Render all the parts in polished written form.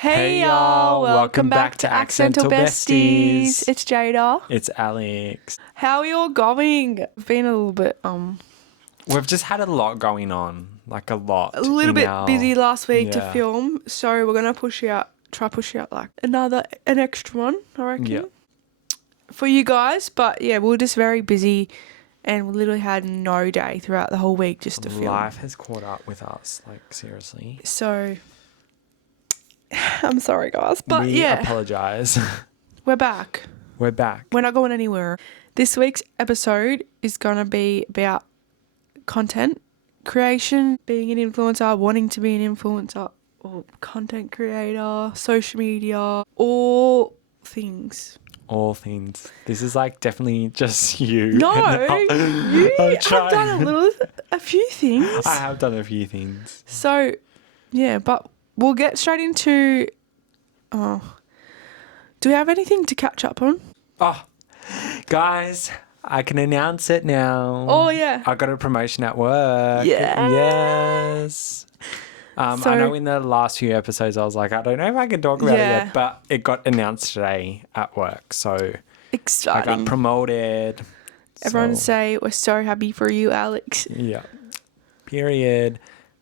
Hey y'all, welcome back to Accidental Besties. It's Jada. It's Alex. How are you all going? I've been a little bit We've just had a lot going on, like a lot. a little bit busy last week to Yeah. film, so we're gonna try push out like an extra one, I reckon. Yeah. For you guys, but yeah, we're just very busy and we literally had no day throughout the whole week just to film. Life has caught up with us, like seriously. So I'm sorry guys, but we yeah, apologise. we're back. We're back. We're not going anywhere. This week's episode is going to be about content creation, being an influencer, wanting to be an influencer, or content creator, social media, all things. All things. This is like definitely just you. No, you I'll have try. done a few things. I have done a few things. So, yeah, but we'll get straight into... do we have anything to catch up on? Oh, guys, I can announce it now. Oh, yeah. I got a promotion at work. Yeah. Yes. I know in the last few episodes I was like, I don't know if I can talk about it yet, but it got announced today at work. So Exciting. I got promoted. Everyone say we're so happy for you, Alex. Yeah. Period.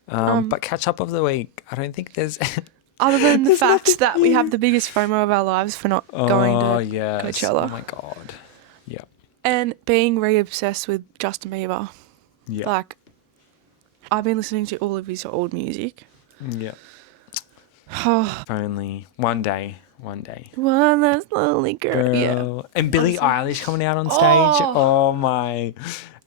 But catch up of the week. I don't think there's... Other than the fact that we have the biggest FOMO of our lives for not going to Coachella. Oh, my God. Yeah. And being really obsessed with Justin Bieber. Yeah. Like, I've been listening to all of his old music. Yeah. If only one day. One last lonely girl. Yeah. And Billie Eilish coming out on stage. Oh my.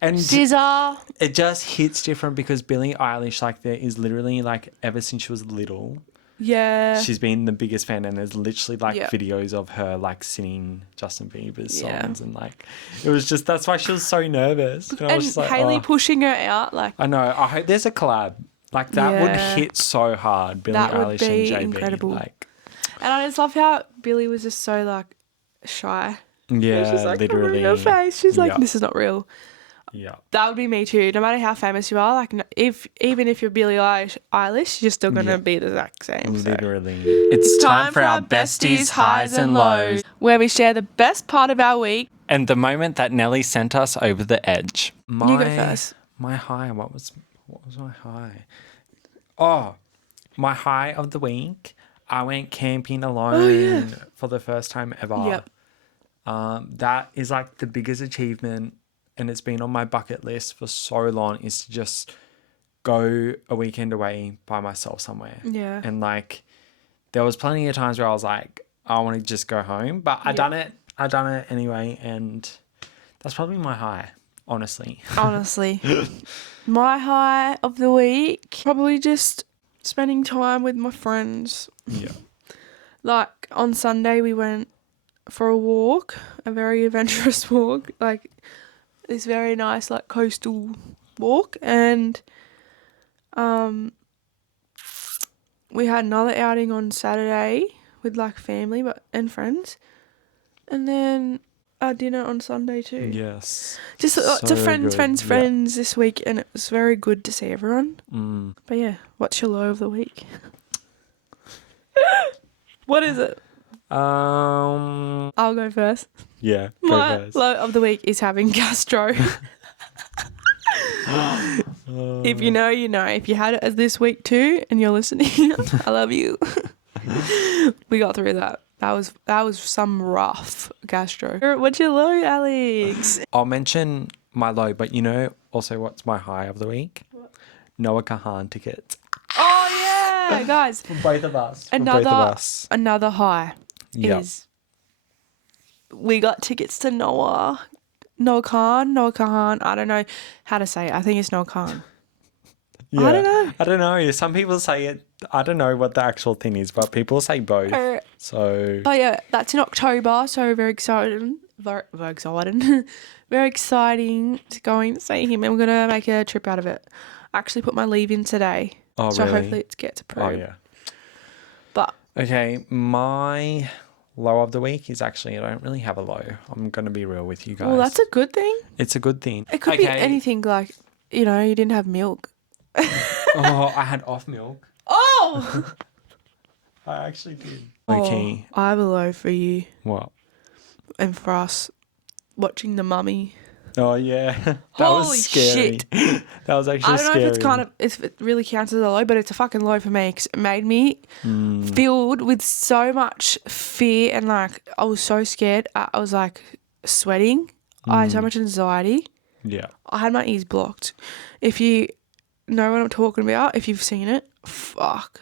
And SZA. it just hits different because Billie Eilish, like, there is literally, like, ever since she was little, Yeah. she's been the biggest fan, and there's literally, like, videos of her, like, singing Justin Bieber's songs, and, like, it was just, that's why she was so nervous. And I was just like, Hailey pushing her out, like. I know. I hope there's a collab. Like, that would hit so hard, Billie Eilish and JB. Incredible. Like, and I just love how Billie was just so, like, shy. Yeah, she's like, literally. Her face. She's like, this is not real. Yeah. That would be me too. No matter how famous you are, like even if you're Billie Eilish, you're still gonna be the exact same. Literally. It's time for our besties highs and lows, where we share the best part of our week and the moment that Nelly sent us over the edge. You go first. My high. What was my high? Oh, my high of the week. I went camping alone for the first time ever. Yep. That is like the biggest achievement. And it's been on my bucket list for so long, is to just go a weekend away by myself somewhere. Yeah. And like, there was plenty of times where I was like, I want to just go home, but I done it anyway. And that's probably my high, honestly. My high of the week, probably just spending time with my friends. Yeah. Like on Sunday, we went for a walk, a very adventurous walk, like this very nice like coastal walk, and we had another outing on Saturday with like family and friends, and then our dinner on Sunday too. Yes. Just to friends this week, and it was very good to see everyone. But yeah, what's your low of the week? What is it? I'll go first. Yeah, My low of the week is having gastro. If you know, you know. If you had it this week too and you're listening, I love you. We got through that. That was some rough gastro. What's your low, Alex? I'll mention my low, but you know also what's my high of the week? What? Noah Kahan tickets. Oh yeah, guys. For both of us. Another high is we got tickets to Noah Kahan. I don't know how to say it. I think it's Noah Kahan. Yeah. I don't know. Some people say it. I don't know what the actual thing is, but people say both. So. Oh yeah, that's in October. So very exciting. Very exciting. Very exciting to go and see him. And we're gonna make a trip out of it. I actually put my leave in today. Oh, so really? hopefully it gets approved. Oh yeah. But okay, my low of the week is actually, I don't really have a low. I'm going to be real with you guys. Well, that's a good thing. It's a good thing. It could be anything, like, you know, you didn't have milk. Oh, I had off milk. Oh! I actually did. Oh, Okay. I have a low for you What? and for us watching The Mummy. Oh, yeah. That was Holy scary. shit. That was actually I don't know scary. if it's kind of, if it really counts as a low, but it's a fucking low for me because it made me filled with so much fear and like I was so scared. I was like sweating. I had so much anxiety. Yeah. I had my ears blocked. If you know what I'm talking about, if you've seen it, fuck.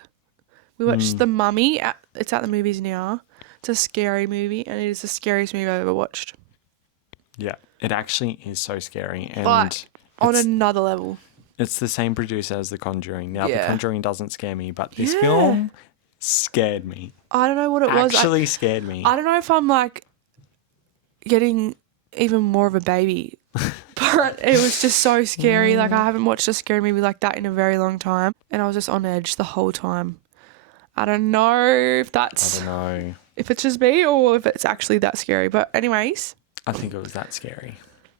We watched The Mummy. It's at the movies now. It's a scary movie and it is the scariest movie I've ever watched. Yeah. It actually is so scary. And But on another level. it's the same producer as The Conjuring. Now, The Yeah. Conjuring doesn't scare me, but this Yeah. film scared me. I don't know what it was. Actually scared me. I don't know if I'm like getting even more of a baby, but it was just so scary. Like I haven't watched a scary movie like that in a very long time, and I was just on edge the whole time. I don't know if that's I don't know. if it's just me or if it's actually that scary. But anyways, I think it was that scary.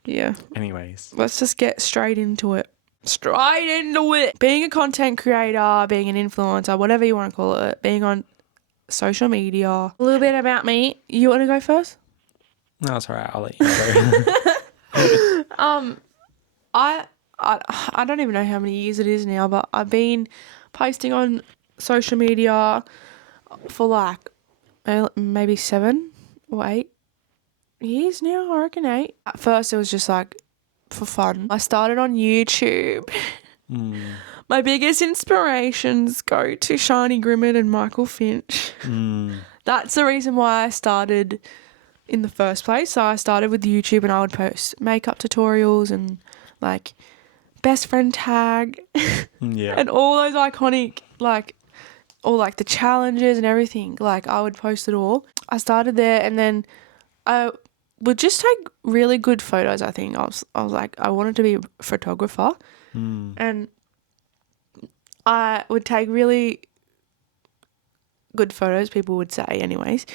yeah. Anyways. Let's just get straight into it. Straight into it. Being a content creator, being an influencer, whatever you want to call it, being on social media. A little bit about me. You want to go first? No, it's all right. I'll let you go. I don't even know how many years it is now, but I've been posting on social media for like maybe 7 or 8 years now. I reckon 8. At first, it was just like for fun. I started on YouTube. My biggest inspirations go to Shani Grimmett and Michael Finch. That's the reason why I started in the first place. So I started with YouTube and I would post makeup tutorials and like best friend tag Yeah. and all those iconic like all like the challenges and everything. Like I would post it all. I started there and then I would just take really good photos. I think I was like I wanted to be a photographer and I would take really good photos, people would say anyways.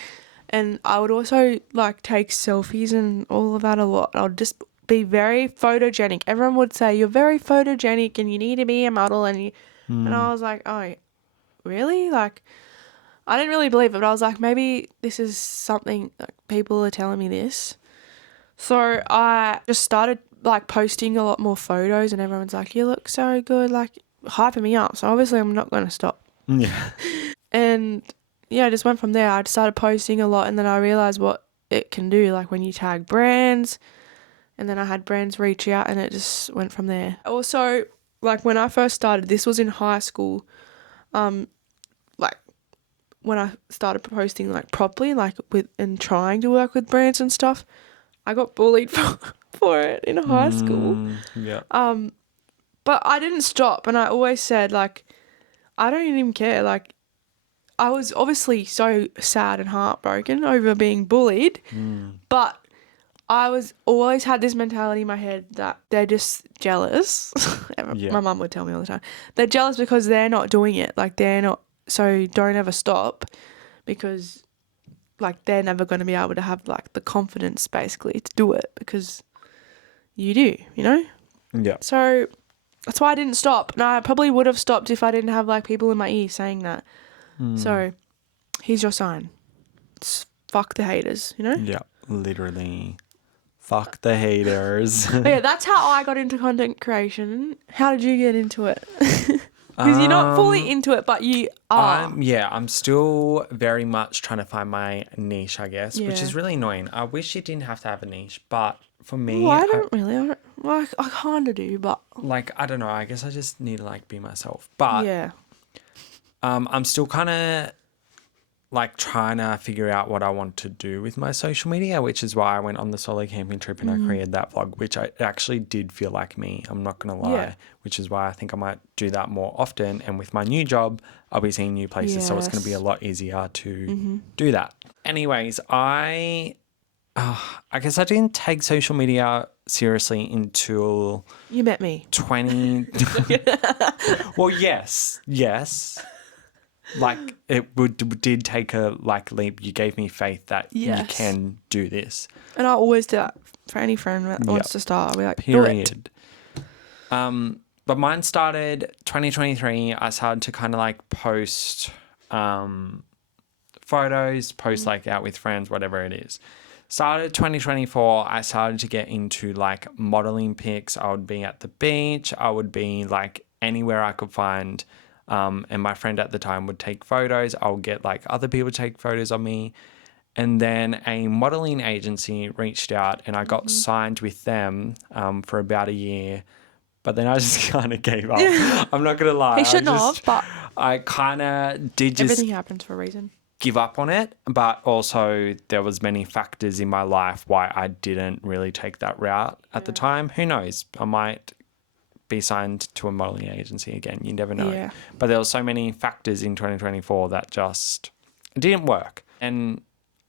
And I would also like take selfies and all of that a lot. I'd just be very photogenic. Everyone would say you're very photogenic and you need to be a model and I was like, oh, really? Like I didn't really believe it, but I was like, maybe this is something like people are telling me this. So I just started like posting a lot more photos and everyone's like, you look so good, like hyping me up. So obviously I'm not going to stop. Yeah. And yeah, I just went from there. I started posting a lot and then I realised what it can do, like when you tag brands, and then I had brands reach out and it just went from there. Also, like when I first started, this was in high school, like when I started posting like properly, like with and trying to work with brands and stuff, I got bullied for it in high school. Yeah. But I didn't stop and I always said like, I don't even care, like I was obviously so sad and heartbroken over being bullied, but I was always had this mentality in my head that they're just jealous. Yeah. My mum would tell me all the time. They're jealous because they're not doing it. Like they're not, so don't ever stop because like they're never going to be able to have like the confidence basically to do it because you do, you know? Yeah. So that's why I didn't stop. And I probably would have stopped if I didn't have like people in my ear saying that. So here's your sign. It's fuck the haters, you know? Yeah. Literally. Fuck the haters. But yeah, that's how I got into content creation. How did you get into it? Because you're not fully into it, but you are. I'm still very much trying to find my niche, I guess, which Yeah. is really annoying. I wish you didn't have to have a niche, but for me, Well, I don't really. I kind of do, but I don't know. I guess I just need to like be myself. But yeah. I'm still kind of like trying to figure out what I want to do with my social media, which is why I went on the solo camping trip and I created that vlog, which I actually did feel like me. I'm not going to lie, Yeah. which is why I think I might do that more often. And with my new job, I'll be seeing new places. So it's going to be a lot easier to do that. Anyways, I guess I didn't take social media seriously until You met me. 20. Well, yes. Like it did take a leap. You gave me faith that you Yes. can do this. And I always do that for any friend that wants to start. I'll be like, Period. But mine started 2023. I started to kind of like post photos, post like out with friends, whatever it is. Started 2024, I started to get into like modeling pics. I would be at the beach. I would be like anywhere I could find. And my friend at the time would take photos. I would get like other people to take photos of me. And then a modeling agency reached out and I got signed with them for about a year. But then I just kind of gave up. I'm not going to lie. He shouldn't have, but I kind of did just everything happens for a reason. give up on it. But also there was many factors in my life why I didn't really take that route at the time. Who knows? I might be signed to a modeling agency again. You never know. Yeah. But there were so many factors in 2024 that just didn't work. And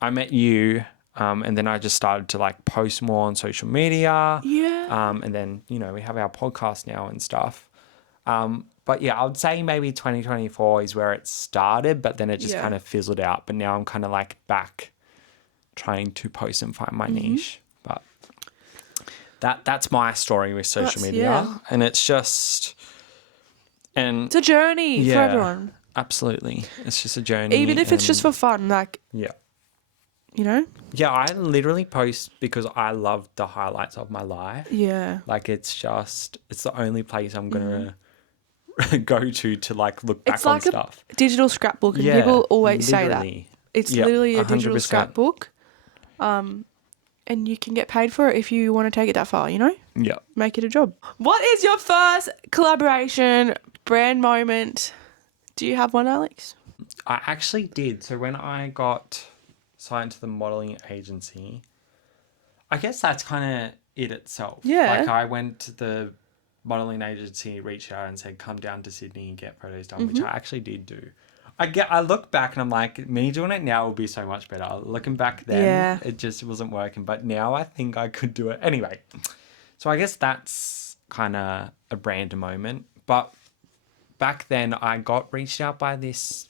I met you, and then I just started to like post more on social media. Yeah. And then, you know, we have our podcast now and stuff. But yeah, I would say maybe 2024 is where it started, but then it just kind of fizzled out. But now I'm kind of like back trying to post and find my niche. But that's my story with social media. Yeah. And it's just... And It's a journey for everyone. Absolutely. It's just a journey. Even if it's just for fun, like, yeah. you know? Yeah, I literally post because I love the highlights of my life. Yeah. Like it's the only place I'm going to go to like look back It's on like stuff. a digital scrapbook, and Yeah, people always say that. literally. It's Yep, literally a digital 100%. scrapbook. And you can get paid for it if you want to take it that far, you know? Yeah. Make it a job. What is your first collaboration brand moment? Do you have one, Alex? I actually did. So when I got signed to the modeling agency, I guess that's kind of it itself. Yeah. Like I went to the modeling agency, reached out and said, come down to Sydney and get photos done, which I actually did do. I look back and I'm like, me doing it now would be so much better. Looking back then, it just wasn't working. But now I think I could do it. Anyway, so I guess that's kind of a brand moment. But back then I got reached out by this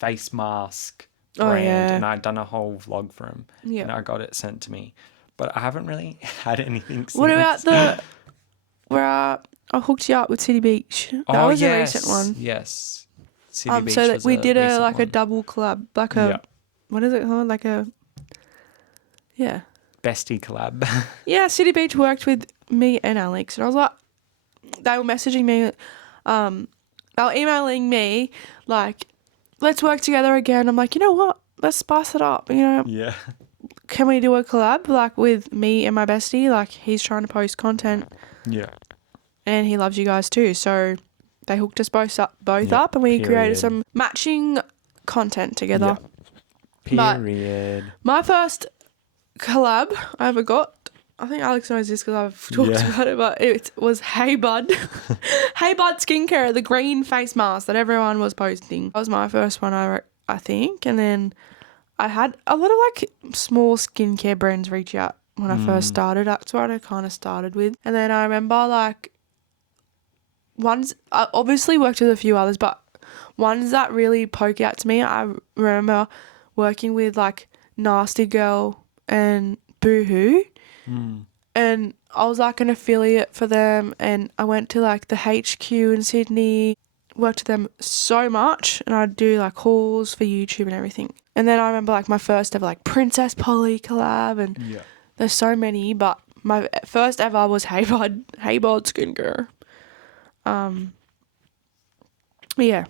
face mask brand and I'd done a whole vlog for him and I got it sent to me. But I haven't really had anything since. What about where I hooked you up with City Beach? That was a recent one. Yes. City Beach so that was we a did recent a one. double collab, like a what is it called? Like a Bestie collab. Yeah, City Beach worked with me and Alex, and I was like, they were messaging me, they were emailing me like, let's work together again. I'm like, you know what? Let's spice it up. You know, Yeah. can we do a collab like with me and my bestie? Like he's trying to post content. Yeah. And he loves you guys too. So they hooked us both up and we created some matching content together. Yeah. Period. My first collab I ever got, I think Alex knows this because I've talked about it, but it was Hey Bud. Hey Bud Skincare, the green face mask that everyone was posting. That was my first one, I think. And then I had a lot of like small skincare brands reach out when I first started. That's what I kind of started with. And then I remember like I obviously worked with a few others, but ones that really poke out to me, I remember working with like Nasty Girl and Boohoo. And I was like an affiliate for them, and I went to like the HQ in Sydney, worked with them so much, and I'd do like hauls for YouTube and everything. And then I remember like my first ever like Princess Polly collab, and there's so many, but my first ever was Hey Bud Skincare. Yeah.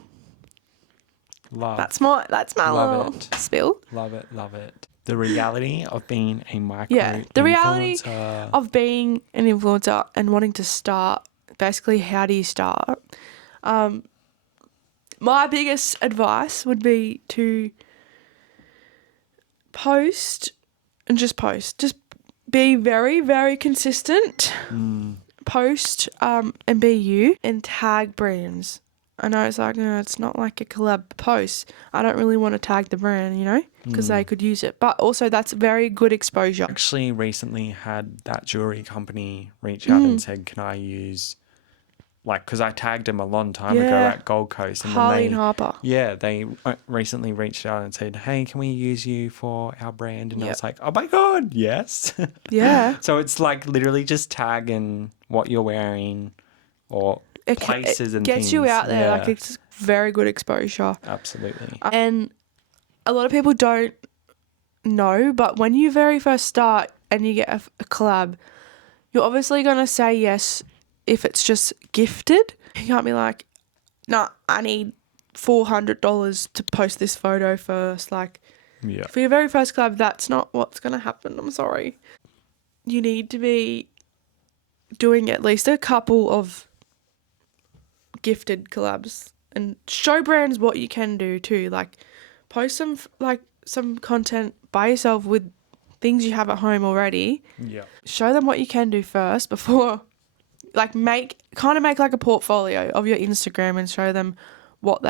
That's my Love little it. spill. Love it. The reality of being a micro The reality influencer. of being an influencer and wanting to start. Basically, how do you start? My biggest advice would be to post and just post. Just be very, very consistent. Post and be you and tag brands. I know it's like, it's not like a collab post. I don't really want to tag the brand, you know, because they could use it. But also that's very good exposure. Actually recently had that jewelry company reach out and said, can I use, like, because I tagged them a long time ago at Gold Coast. And Harley then and Harper. Yeah, they recently reached out and said, hey, can we use you for our brand? And I was like, oh my God, yes. Yeah. So it's like literally just tagging what you're wearing or places and gets things. you out there. Like it's very good exposure. Absolutely. And a lot of people don't know, but when you very first start and you get a collab, you're obviously going to say yes if it's just gifted. You can't be like, nah, I need $400 to post this photo first. Like, Yeah. for your very first collab, that's not what's going to happen. I'm sorry. You need to be doing at least a couple of gifted collabs and show brands what you can do too. Like, post some content by yourself with things you have at home already. Yeah. Show them what you can do first before, like, make like a portfolio of your Instagram and show them what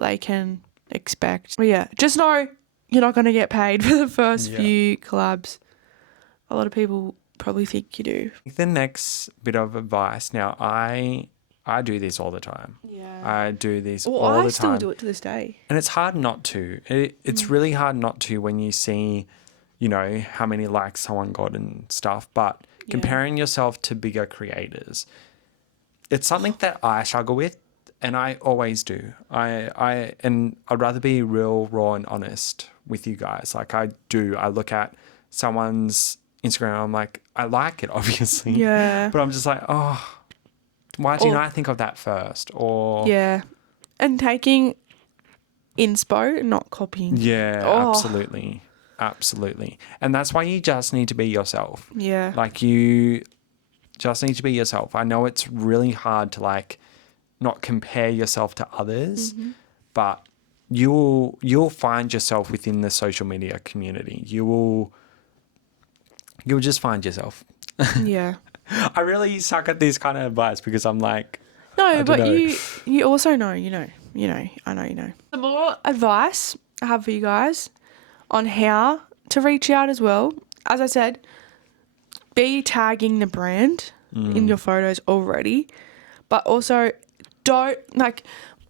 they can expect. But yeah, just know you're not going to get paid for the first few collabs. A lot of people probably think you do. The next bit of advice. Now, I do this all the time. Yeah. I do this Well, all the time. I still do it to this day. And it's hard not to. It's really hard not to when you see, you know, how many likes someone got and stuff. But comparing yourself to bigger creators, it's something that I struggle with, and I always do. And I'd rather be real, raw, and honest with you guys. Like, I look at someone's Instagram, I'm like, I like it, obviously. Yeah. But I'm just like, oh, why didn't I think of that first? Or yeah, and taking inspo, not copying. Yeah, absolutely. Absolutely. And that's why you just need to be yourself. Yeah. Like, you just need to be yourself. I know it's really hard to, like, not compare yourself to others, but you'll find yourself within the social media community. You'll just find yourself. Yeah. I really suck at this kind of advice because I'm like, no, but you also know, I know you know. The more advice I have for you guys on how to reach out as well, as I said, be tagging the brand in your photos already, but also don't, like,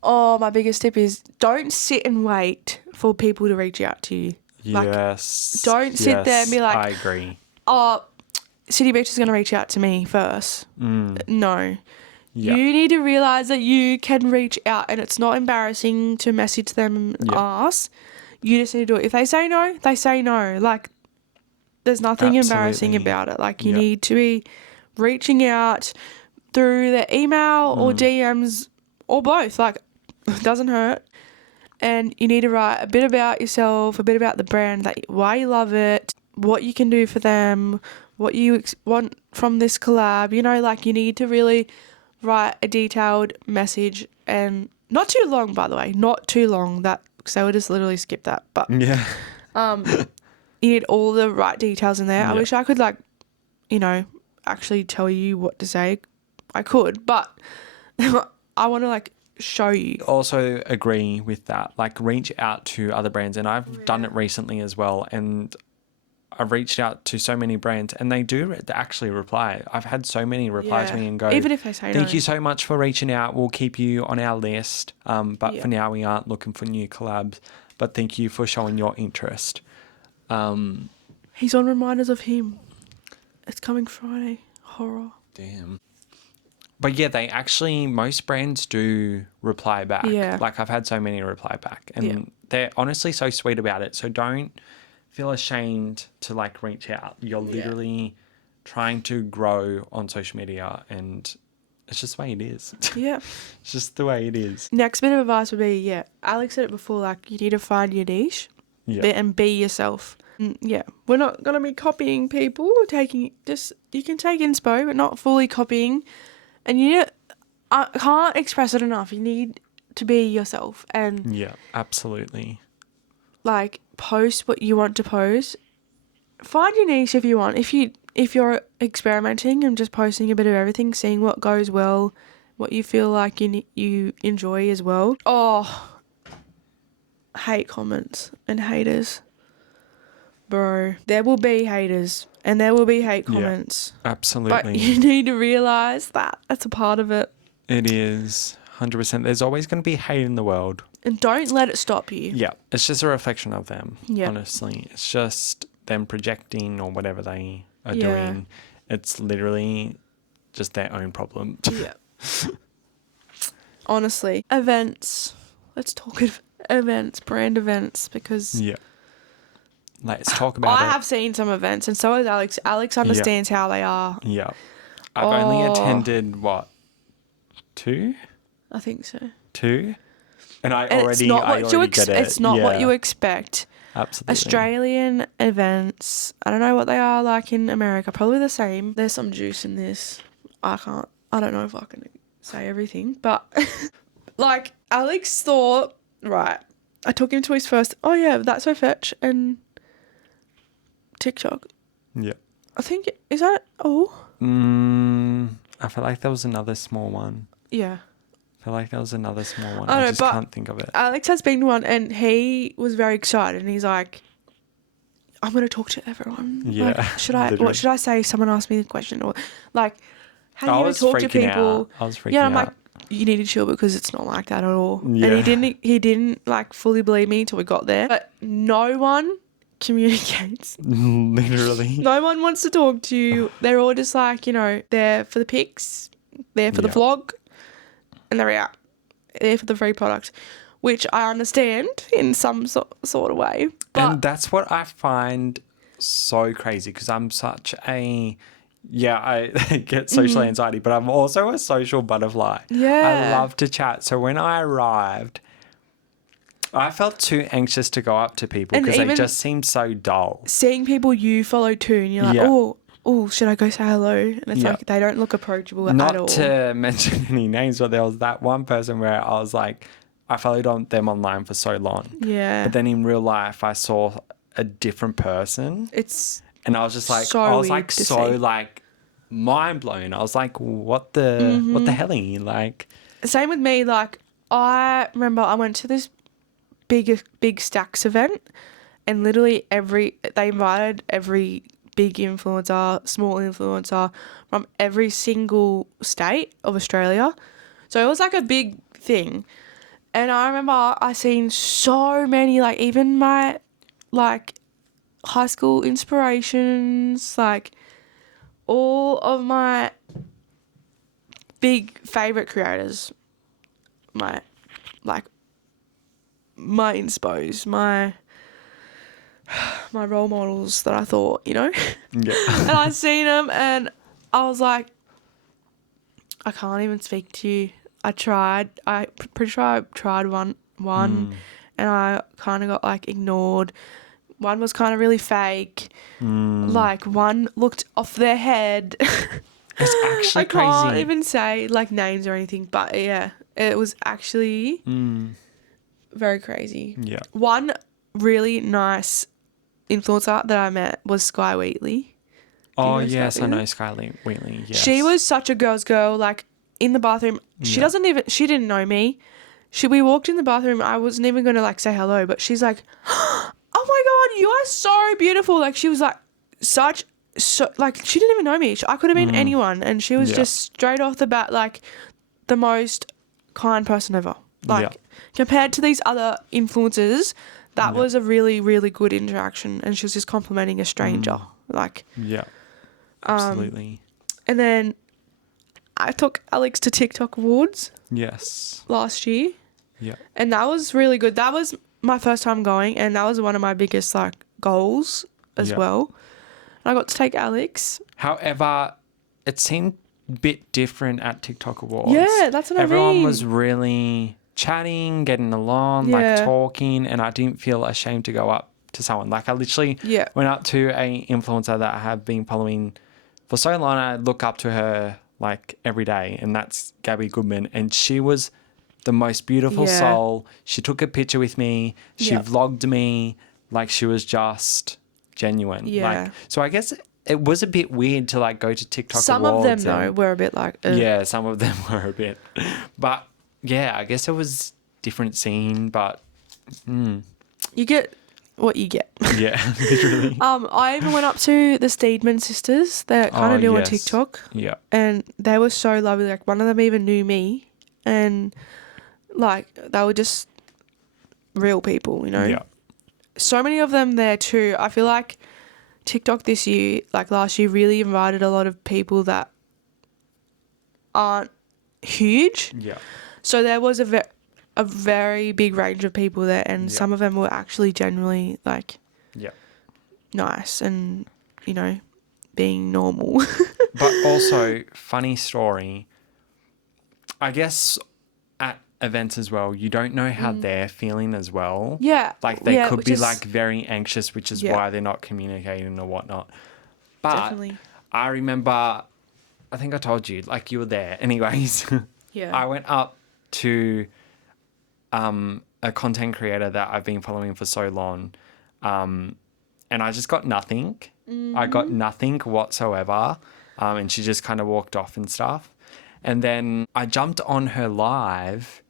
my biggest tip is don't sit and wait for people to reach out to you. yes. Don't sit there and be like, I agree. Oh, City Beach is going to reach out to me first. No. Yeah. You need to realise that you can reach out and it's not embarrassing to message them and ask. You just need to do it. If they say no, they say no. Like, there's nothing embarrassing about it. Like, you need to be reaching out through the email or DMs or both. Like, it doesn't hurt. And you need to write a bit about yourself, a bit about the brand, why you love it, what you can do for them, what you want from this collab. You know, like, you need to really write a detailed message, and not too long, by the way, not too long. Because I would just literally skip that. But Yeah. you need all the right details in there. I wish I could, like, actually tell you what to say. I could, but I want to, like, show you. Also agree with that. Like, reach out to other brands, and I've done it recently as well. And I've reached out to so many brands, and they do actually reply. I've had so many reply to me and go, even if they say thank you so much for reaching out. We'll keep you on our list. But Yeah. for now, we aren't looking for new collabs. But thank you for showing your interest. He's on reminders of him. It's coming Friday. Horror. Damn. But yeah, most brands do reply back. Yeah. Like, I've had so many reply back, and they're honestly so sweet about it. So don't feel ashamed to, like, reach out. You're literally trying to grow on social media, and it's just the way it is. Yeah. It's just the way it is. Next bit of advice would be, Alex said it before, like, you need to find your niche and be yourself. Yeah. We're not going to be copying people. You can take inspo, but not fully copying. And I can't express it enough. You need to be yourself and Yeah, absolutely. like, post what you want to post. Find your niche if you want. If you're experimenting and just posting a bit of everything, seeing what goes well, what you feel like you enjoy as well. Oh, hate comments and haters. Bro, there will be haters and there will be hate comments. Absolutely. But you need to realise that that's a part of it. It is 100%. There's always going to be hate in the world. And don't let it stop you. Yeah. It's just a reflection of them, Yeah. honestly. It's just them projecting or whatever they are doing. It's literally just their own problem. Yeah. Honestly. Events. Let's talk brand events, because Yeah. Let's talk about I it. have seen some events, and so has Alex. Alex understands how they are. Yeah. I've only attended, what, 2? I think so. 2? And I And already get it. It's not what you expect. Absolutely. Australian events, I don't know what they are like in America. Probably the same. There's some juice in this. I don't know if I can say everything, but like Alex thought, right, I took him to his first, oh yeah, That's So Fetch and TikTok. Yeah. I think, is that all? I feel like there was another small one. Yeah. I just can't think of it. Alex has been one, and he was very excited, and he's like, I'm going to talk to everyone. Yeah. Like, what should I say if someone asks me the question? Or like, how do you even talk to people? I was freaking out. Yeah, I'm like, you need to chill, because it's not like that at all. Yeah. And he didn't like fully believe me until we got there. But no one communicates. Literally. No one wants to talk to you. They're all just like, there for the pics, there for the vlog, and they're out. There for the free product, which I understand in some sort of way. But And that's what I find so crazy, because I'm such I get social anxiety, but I'm also a social butterfly. Yeah. I love to chat. So when I arrived, I felt too anxious to go up to people, because they just seemed so dull. Seeing people you follow too, and you're like, oh, should I go say hello? And it's like, they don't look approachable at all. Not to mention any names, but there was that one person where I was like, I followed them online for so long. Yeah. But then in real life, I saw a different person. And I was just like, mind blown. I was like, what the helly? Like, same with me. Like, I remember I went to this big Stacks event, and literally they invited every big influencer, small influencer from every single state of Australia. So it was like a big thing. And I remember I seen so many, like even my like high school inspirations, like all of my big favourite creators, my inspos, my role models that I thought, Yeah. and I seen them, and I was like, I can't even speak to you. I pretty sure I tried one, and I kind of got like ignored. One was kind of really fake. Like one looked off their head. It's actually I can't crazy. even say like names or anything, but yeah, it was actually very crazy. Yeah. One really nice influencer that I met was Sky Wheatley. Oh, yes, I know Sky Wheatley. Yes. She was such a girl's girl. Like in the bathroom, she didn't know me. We walked in the bathroom. I wasn't even going to like say hello, but she's like, oh my God, you are so beautiful. Like she was like like she didn't even know me. I could have been anyone. And she was just straight off the bat, like the most kind person ever. Like compared to these other influencers, that was a really, really good interaction. And she was just complimenting a stranger. Like, yeah, absolutely. And then I took Alex to TikTok Awards. Yes. Last year. Yeah. And that was really good. That was my first time going, and that was one of my biggest like goals as well. And I got to take Alex. However, it seemed a bit different at TikTok Awards. Yeah, that's what Everyone was really chatting, getting along, like talking, and I didn't feel ashamed to go up to someone. Like I literally went up to a influencer that I have been following for so long. I look up to her like every day, and that's Gabby Goodman, and she was the most beautiful soul. She took a picture with me. She vlogged me. Like she was just genuine. Yeah. Like, so I guess it was a bit weird to like go to TikTok Some Awards. of them though were a bit like yeah, some of them were a bit, but yeah, I guess it was different scene. But you get what you get. Yeah, literally. I even went up to the Steedman sisters. They're kind of new on TikTok. Yeah, and they were so lovely. Like one of them even knew me, and like they were just real people, you know. Yeah. So many of them there too. I feel like TikTok this year, like last year, really invited a lot of people that aren't huge. Yeah. So there was a very big range of people there, and some of them were actually genuinely like nice and, you know, being normal. But also, funny story, I guess at events as well, you don't know how they're feeling as well. Yeah. Like they could be is, like very anxious, which is why they're not communicating or whatnot. But definitely. I remember, I think I told you, like you were there. Anyways, Yeah. I went up to a content creator that I've been following for so long, and I just got nothing. I got nothing whatsoever, and she just kind of walked off and stuff. And then I jumped on her live,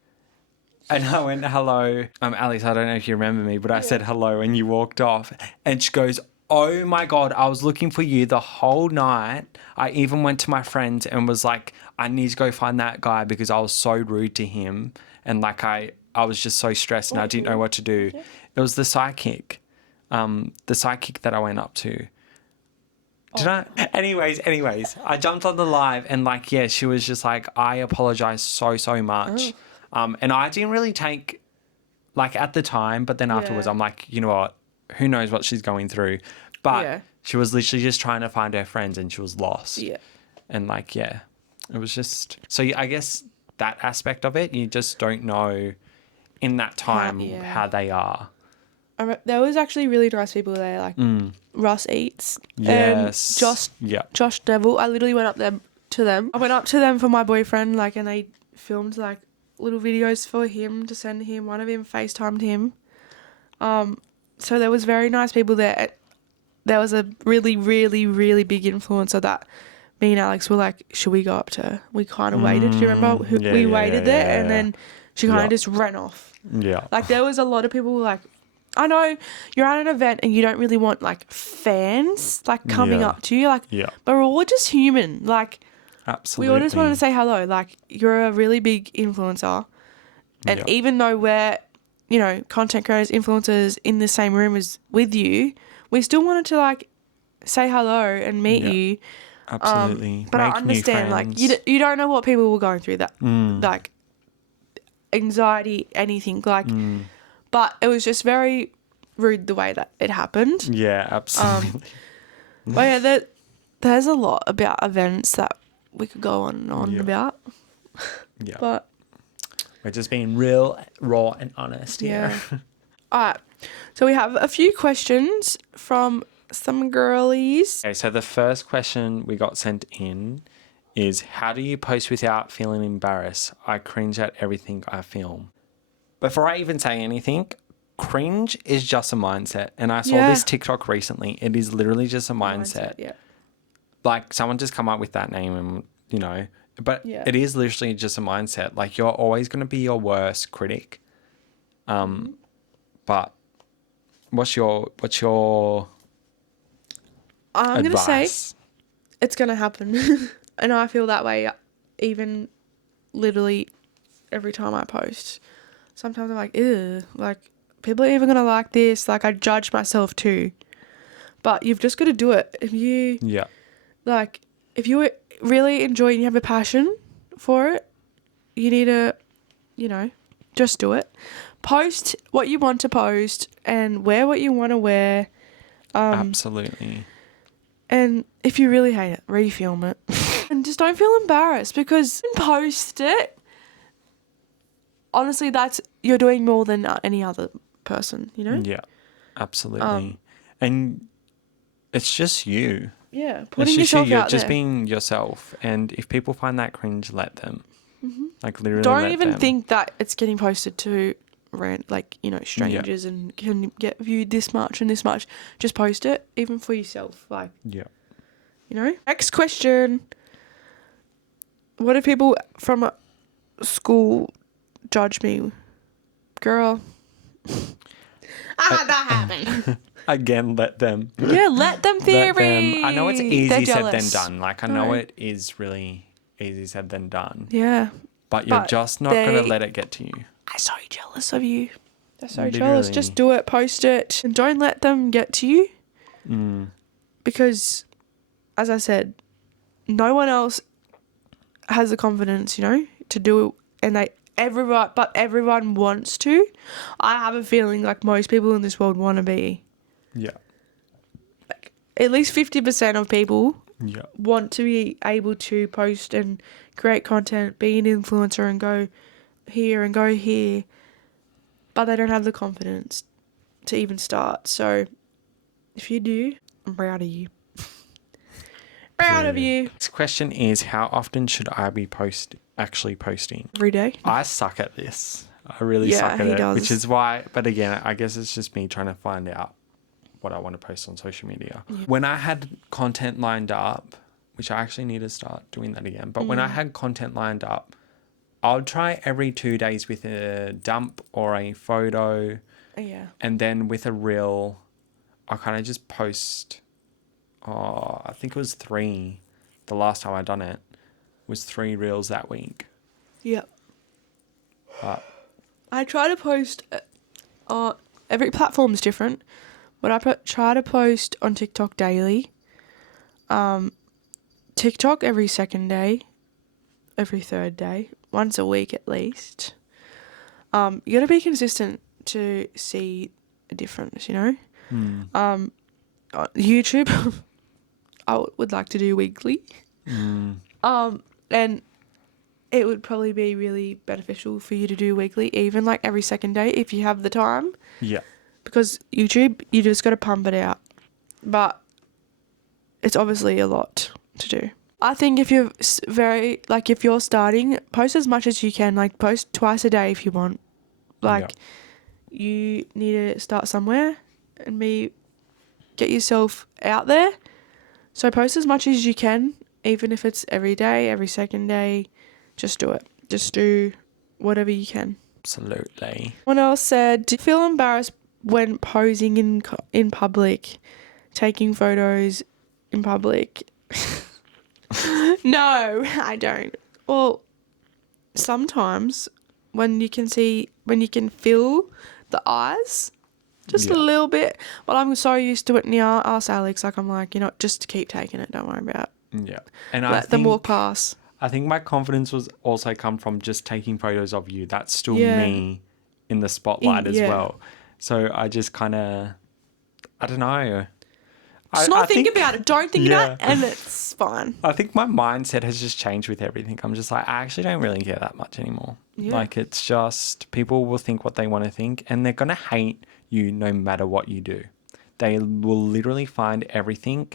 and I went, hello, Alice, I don't know if you remember me, but I said hello and you walked off. And she goes, oh my God, I was looking for you the whole night. I even went to my friends and was like, I need to go find that guy because I was so rude to him. And like, I was just so stressed and I didn't know what to do. It was the psychic that I went up to. Did I? Anyways, I jumped on the live and like, yeah, she was just like, I apologize so much. And I didn't really take, like at the time, but then afterwards I'm like, you know what? Who knows what she's going through? But she was literally just trying to find her friends and she was lost. Yeah. And like, yeah, it was just, so I guess that aspect of it, you just don't know in that time how they are. There was actually really nice people there, like Russ Eats and Josh Devil. I literally went up there to them. I went up to them for my boyfriend, like, and they filmed like little videos for him to send him. One of them FaceTimed him. So there was very nice people there. There was a really, really, really big influencer that me and Alex were like, should we go up to her? We kind of waited. Do you remember? We waited there and then she kind of just ran off. Yeah. Like there was a lot of people like, I know you're at an event and you don't really want like fans like coming up to you, like, but we're all just human. Like, absolutely, we all just wanted to say hello. Like, you're a really big influencer, and even though we're, you know, content creators, influencers in the same room as with you, we still wanted to like say hello and meet you. Absolutely, but I understand, like, you don't know what people were going through, that like anxiety, anything like. But it was just very rude the way that it happened. Yeah, absolutely. But yeah, there's a lot about events that we could go on and on about. Yeah. But we're just being real, raw and honest here. All right. So we have a few questions from some girlies. Okay, so the first question we got sent in is, how do you post without feeling embarrassed? I cringe at everything I film. Before I even say anything, cringe is just a mindset. And I saw this TikTok recently. It is literally just a mindset. Like, someone just come up with that name and, you know, but it is literally just a mindset. Like, you're always going to be your worst critic. But what's your I'm going to say it's going to happen. And I feel that way even literally every time I post. Sometimes I'm like, ew, like, people are even going to like this. Like, I judge myself too. But you've just got to do it. If you, like, if you really enjoy it and you have a passion for it, you need to, you know, just do it. Post what you want to post and wear what you want to wear. Absolutely. And if you really hate it, refilm it. And just don't feel embarrassed, because post it. Honestly, you're doing more than any other person, you know? Yeah, absolutely. And it's just you. Yeah, putting yourself out there. You're just being yourself. And if people find that cringe, let them. Like, literally don't even think that it's getting posted to strangers and can get viewed this much and this much. Just post it, even for yourself. Like, you know? Next question. What if people from school judge me? Girl. That happened. Again, let them. Yeah, let them theory. I know it's easy said than done. Like, I know it is really easy said than done. Yeah. But you're just not going to let it get to you. I'm so jealous of you. They're so jealous. Just do it, post it, and don't let them get to you. Because, as I said, no one else has the confidence, you know, to do it. And everyone wants to. I have a feeling like most people in this world want to be. Yeah. Like at least 50% of people Yeah. want to be able to post and create content, be an influencer and go here and go here, but they don't have the confidence to even start. So if you do, I'm proud of you. Proud of you. This question is, how often should I be actually posting? Every day. I suck at this. I really suck at he it, does. which is why, but again, I guess it's just me trying to find out what I want to post on social media. Yeah. When I had content lined up, which I actually need to start doing that again, but when I had content lined up, I'll try every 2 days with a dump or a photo. Yeah. And then with a reel, I kind of just post, I think it was 3. The last time I done it was 3 reels that week. Yep. But I try to post, every platform's different, but I try to post on TikTok daily. TikTok every second day, every third day, once a week at least. You got to be consistent to see a difference, you know? On YouTube, I would like to do weekly. And it would probably be really beneficial for you to do weekly, even like every second day if you have the time. yeah. Because YouTube, you just got to pump it out. But it's obviously a lot to do. I think if you're if you're starting, post as much as you can. Like, post twice a day if you want. Like, you need to start somewhere and get yourself out there. So post as much as you can, even if it's every day, every second day. Just do it. Just do whatever you can. Absolutely. Someone else said, do you feel embarrassed when posing in public, taking photos in public? No, I don't. Well, sometimes when you can feel the eyes just a little bit. Well, I'm so used to it now. Ask Alex, like, I'm like, just keep taking it. Don't worry about it. Yeah. And Let them walk past. I think my confidence was also come from just taking photos of you. That's still me in the spotlight as well. So I just kind of, I don't know. Just think about it. Don't think about it, and it's fine. I think my mindset has just changed with everything. I'm just like, I actually don't really care that much anymore. Yeah. Like, it's just, people will think what they want to think, and they're going to hate you no matter what you do. They will literally find everything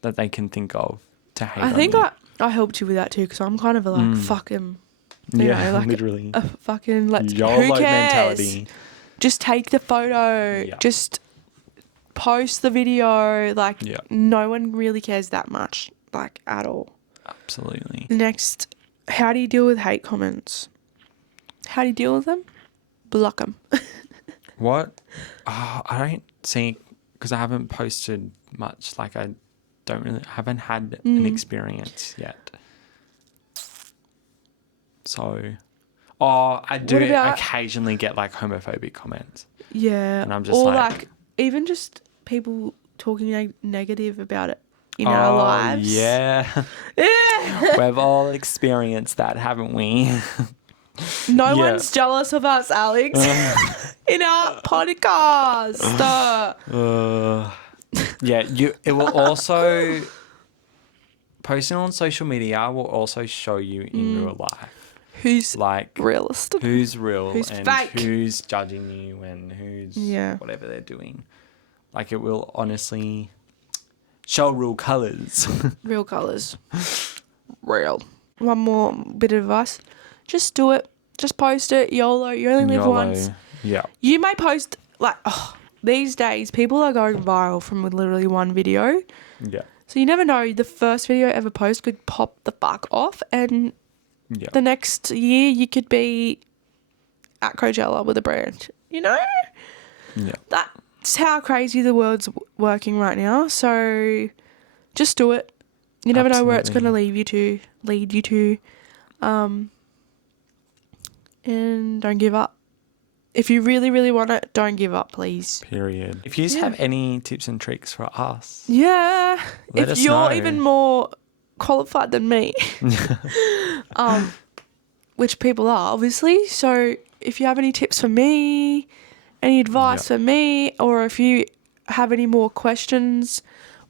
that they can think of to hate on you. I think I helped you with that too, because I'm kind of fucking, literally. A fucking, YOLO who cares? Mentality. Just take the photo. Yeah. Just post the video. No one really cares that much, at all. Absolutely. Next, how do you deal with hate comments? How do you deal with them? Block them. What? Oh, I don't see, because I haven't posted much. I haven't had an experience yet. So, I do occasionally get homophobic comments. Yeah. And I'm just even just people talking negative about it in our lives. Yeah. We've all experienced that, haven't we? No one's jealous of us, Alex. In our podcast. It will also, posting on social media will also show you in real life. Who's realist? Who's real, who's and fake, who's judging you, and who's whatever they're doing. It will honestly show real colours. Real colours. Real. One more bit of advice. Just do it. Just post it. YOLO. You only live once. Yeah. You may post, these days, people are going viral from literally one video. Yeah. So you never know. The first video ever posted could pop the fuck off, and the next year you could be at Coachella with a brand. Yeah. That's how crazy the world's working right now. So just do it. You never know where it's going to lead you to. And don't give up. If you really, really want it, don't give up, please. Period. If you have any tips and tricks for us, let us if you're know. even more qualified than me, which people are, obviously. So if you have any tips for me, any advice for me, or if you have any more questions,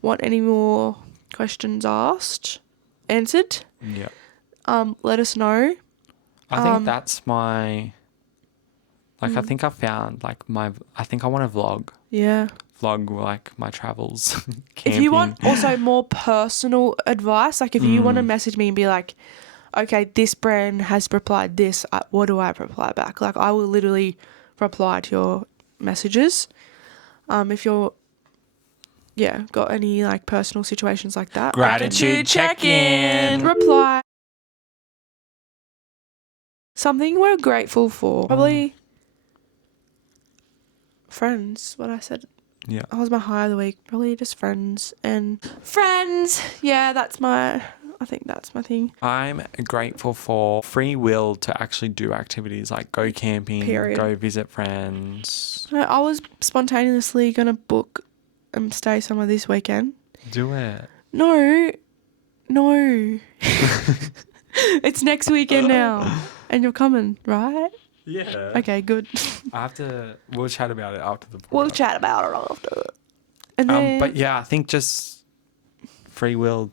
want any more questions answered, let us know. I think that's my, like, I think I found, like, I think I want to vlog, like, my travels, camping. If you want also more personal advice, like if you want to message me and be like, okay, this brand has replied this, what do I reply back? Like, I will literally reply to your messages. If you're, got any, like, personal situations like that. Gratitude check-in. Reply. Something we're grateful for. Probably friends, what I said. Yeah. That was my high of the week. Probably just friends. And friends. Yeah, I think that's my thing. I'm grateful for free will to actually do activities like go camping, go visit friends. I was spontaneously going to book and stay somewhere this weekend. Do it. No. It's next weekend now. And you're coming, right? Yeah. Okay, good. We'll chat about it after the podcast. We'll chat about it after. And then, but yeah, I think just free will.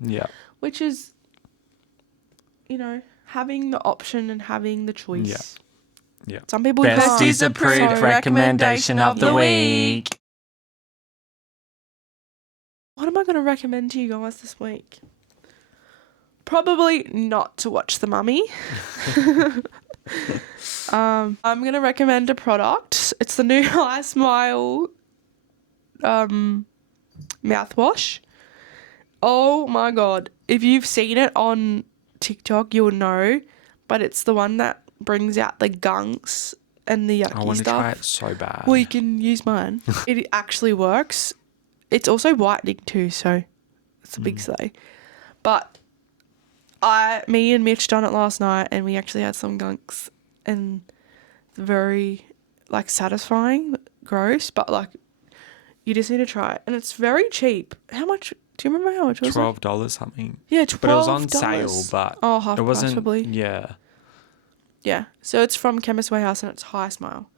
Yeah. Which is, having the option and having the choice. Yeah. Some people Besties approved recommendation of the week. What am I going to recommend to you guys this week? Probably not to watch The Mummy. I'm going to recommend a product. It's the new I Smile mouthwash. Oh my God. If you've seen it on TikTok, you'll know. But it's the one that brings out the gunks and the yucky stuff. I want to try it so bad. Well, you can use mine. It actually works. It's also whitening too, so it's a big slay. But me and Mitch done it last night, and we actually had some gunks, and it's very, like, satisfying, gross, but, like, you just need to try it. And it's very cheap. How much? Do you remember how much it was? $12 something. Yeah, $12. But it was on sale, but half it price wasn't. Probably. Yeah. Yeah. So it's from Chemist Warehouse, and it's High Smile.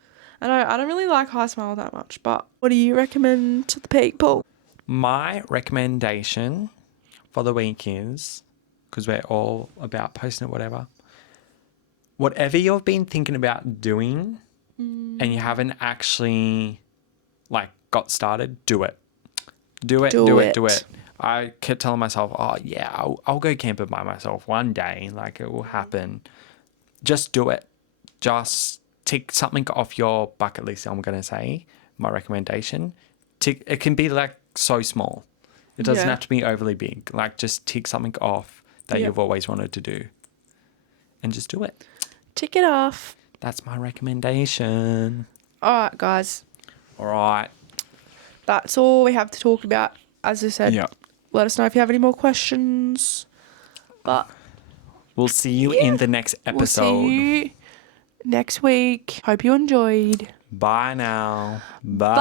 And I don't really like High Smile that much, but what do you recommend to the people? My recommendation for the week is, because we're all about posting it, whatever you've been thinking about doing and you haven't actually, like, got started, do it. Do it. I kept telling myself, oh yeah, I'll go camping by myself one day, like, it will happen. Just do it. Just tick something off your bucket list. I'm going to say my recommendation. It can be, like, so small. It doesn't have to be overly big. Like, just tick something off that you've always wanted to do and just do it. Tick it off. That's my recommendation. All right, guys. All right. That's all we have to talk about. As I said, let us know if you have any more questions. But we'll see you in the next episode. We'll see you next week. Hope you enjoyed. Bye now. Bye.